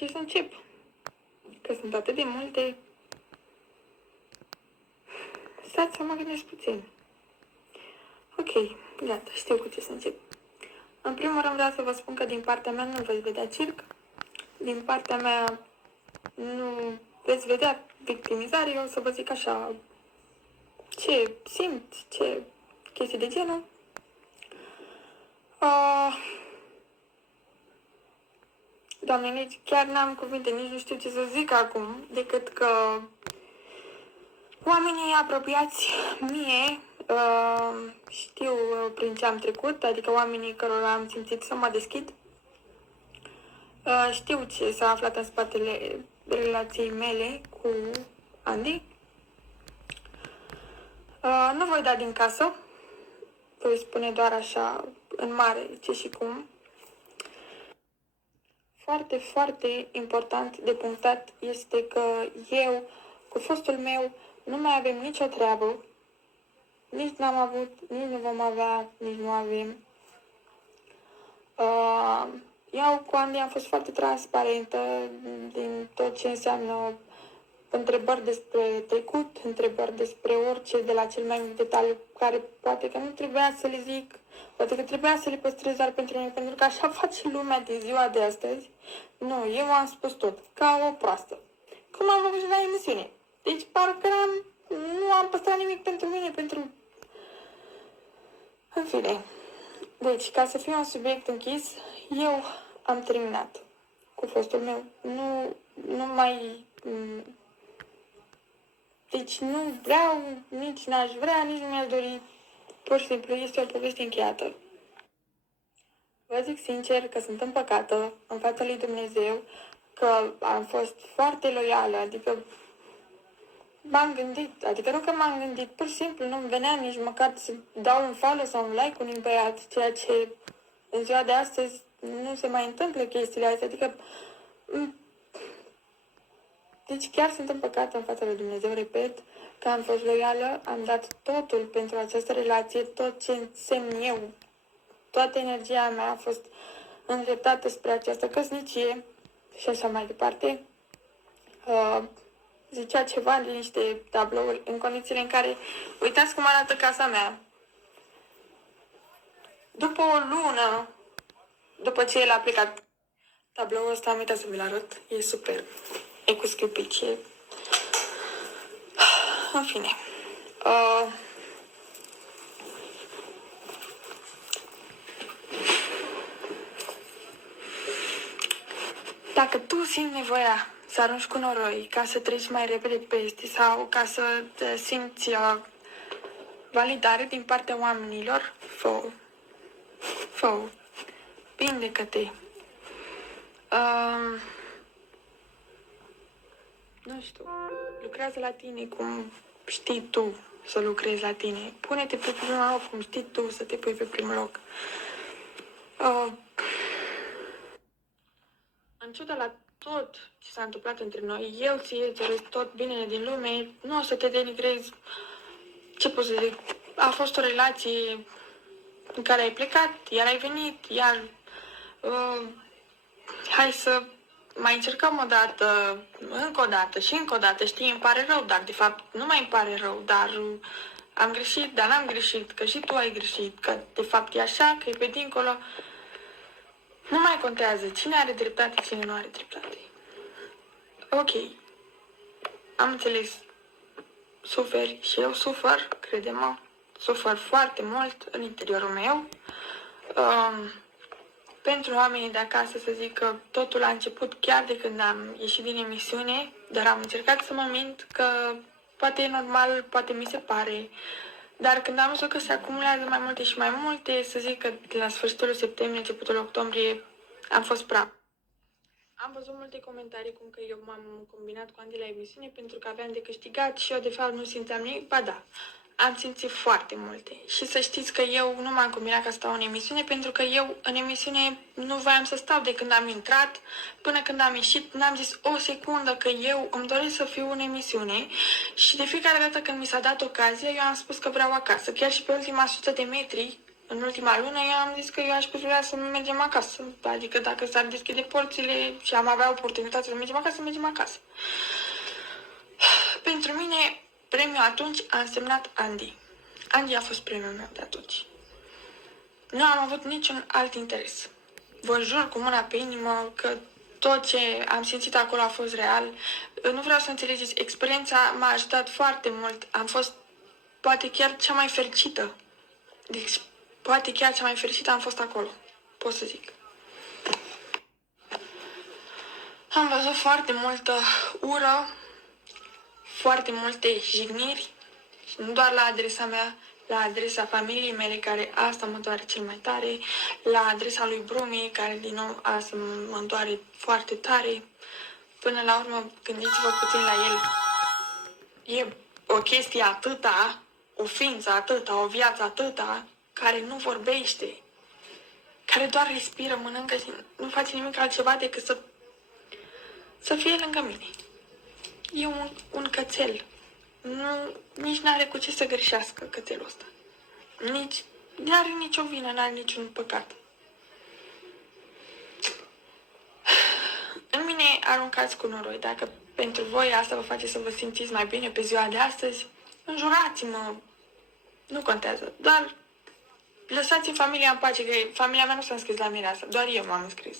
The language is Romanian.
ce să încep. Că sunt atât de multe. Stați să mă gândesc puțin. Ok, gata, știu cu ce să încep. În primul rând vreau să vă spun că din partea mea nu veți vedea circ. Din partea mea nu veți vedea victimizare. Eu o să vă zic așa ce simt, ce chestii de genul. Doamne, nici chiar n-am cuvinte, nici nu știu ce să zic acum, decât că oamenii apropiați mie știu prin ce am trecut, adică oamenii cărora am simțit să mă deschid, știu ce s-a aflat în spatele relației mele cu Andy. Nu voi da din casă, voi spune doar așa în mare ce și cum. Foarte, foarte important de punctat este că eu cu fostul meu nu mai avem nicio treabă, nici n-am avut, nici nu vom avea, nici nu avem. Eu cu Andy am fost foarte transparentă din tot ce înseamnă întrebări despre trecut, întrebări despre orice, de la cel mai mic detaliu, care poate că nu trebuia să le zic, poate că trebuia să le păstrez doar pentru mine, pentru că așa face lumea din ziua de astăzi. Nu, eu am spus tot, ca o proastă. Cum am făcut și la emisiune. Deci parcă nu am păstrat nimic pentru mine, pentru... În fine. Deci, ca să fie un subiect închis, eu am terminat cu fostul meu. Nu mai... Deci nu vreau, nici n-aș vrea, nici nu mi-aș dori. Pur și simplu este o poveste încheiată. Vă zic sincer că sunt împăcată în fața lui Dumnezeu, că am fost foarte loială, adică m-am gândit, adică nu că m-am gândit, pur și simplu nu-mi venea nici măcar să dau un follow sau un like unui băiat, ceea ce în ziua de astăzi nu se mai întâmplă chestiile astea, adică deci chiar sunt împăcată în fața lui Dumnezeu, repet, că am fost loială, am dat totul pentru această relație, tot ce însemn eu, toată energia mea a fost îndreptată spre această căsnicie și așa mai departe. Zicea ceva de niște tablouri în condițiile în care, uitați cum arată casa mea. După o lună, după ce el a plecat, tabloul ăsta am uitat să vi-l arăt, e super, e cu sclipici, e... În fine. Dacă tu simți nevoia să arunci cu noroi ca să treci mai repede peste sau ca să te simți validare din partea oamenilor, fă. Vindecă-te. Nu știu, lucrează la tine cum știi tu să lucrezi la tine. Pune-te pe primul loc cum știi tu să te pui pe primul loc. În ciuda la tot ce s-a întâmplat între noi, eu ție doresc tot binele din lume, nu o să te denigrezi. Ce pot să zic? A fost o relație în care ai plecat, iar ai venit, iar hai să mai încercăm o dată, încă o dată și încă o dată. Știi, îmi pare rău, dar de fapt nu mai îmi pare rău, dar am greșit, dar n-am greșit, că și tu ai greșit, că de fapt e așa, că e pe dincolo. Nu mai contează cine are dreptate, cine nu are dreptate. Ok, am înțeles, suferi și eu sufer, crede-mă, sufer foarte mult în interiorul meu. Pentru oamenii de acasă să zic că totul a început chiar de când am ieșit din emisiune, dar am încercat să mă mint că poate e normal, poate mi se pare, dar când am văzut că se acumulează mai multe și mai multe, să zic că la sfârșitul septembrie, începutul octombrie, am fost praf. Am văzut multe comentarii cum că eu m-am combinat cu Andy la emisiune pentru că aveam de câștigat și eu de fapt nu simțeam nimic. Ba da, am simțit foarte multe. Și să știți că eu nu m-am combinat ca să stau în emisiune pentru că eu în emisiune nu voiam să stau de când am intrat până când am ieșit. N-am zis o secundă că eu îmi doresc să fiu în emisiune și de fiecare dată când mi s-a dat ocazia, eu am spus că vreau acasă. Chiar și pe ultima 100 de metri în ultima lună eu am zis că eu aș prefera să mergem acasă. Adică dacă s-ar deschide porțile și am avea oportunitatea să mergem acasă, mergem acasă. Pentru mine, premiul atunci a însemnat Andy. Andy a fost premiul meu de atunci. Nu am avut niciun alt interes. Vă jur cu mâna pe inimă că tot ce am simțit acolo a fost real. Nu vreau să înțelegeți, experiența m-a ajutat foarte mult. Am fost poate chiar cea mai fericită. Deci, poate chiar cea mai fericită am fost acolo. Pot să zic. Am văzut foarte multă ură, foarte multe jigniri, și nu doar la adresa mea, la adresa familiei mele, care asta mă doare cel mai tare, la adresa lui Brumi, care din nou asta mă doare foarte tare. Până la urmă, gândiți-vă puțin la el. E o chestie atâta, o ființă atâta, o viață atâta, care nu vorbește, care doar respiră, mănâncă și nu face nimic altceva decât să fie lângă mine. E un cățel. Nici n-are cu ce să greșească cățelul ăsta. Nici n-are nicio vină, n-are niciun păcat. În mine aruncați cu noroi. Dacă pentru voi asta vă face să vă simțiți mai bine pe ziua de astăzi, înjurați-mă. Nu contează. Doar lăsați familia în pace, că familia mea nu s-a înscris la mine asta. Doar eu m-am înscris.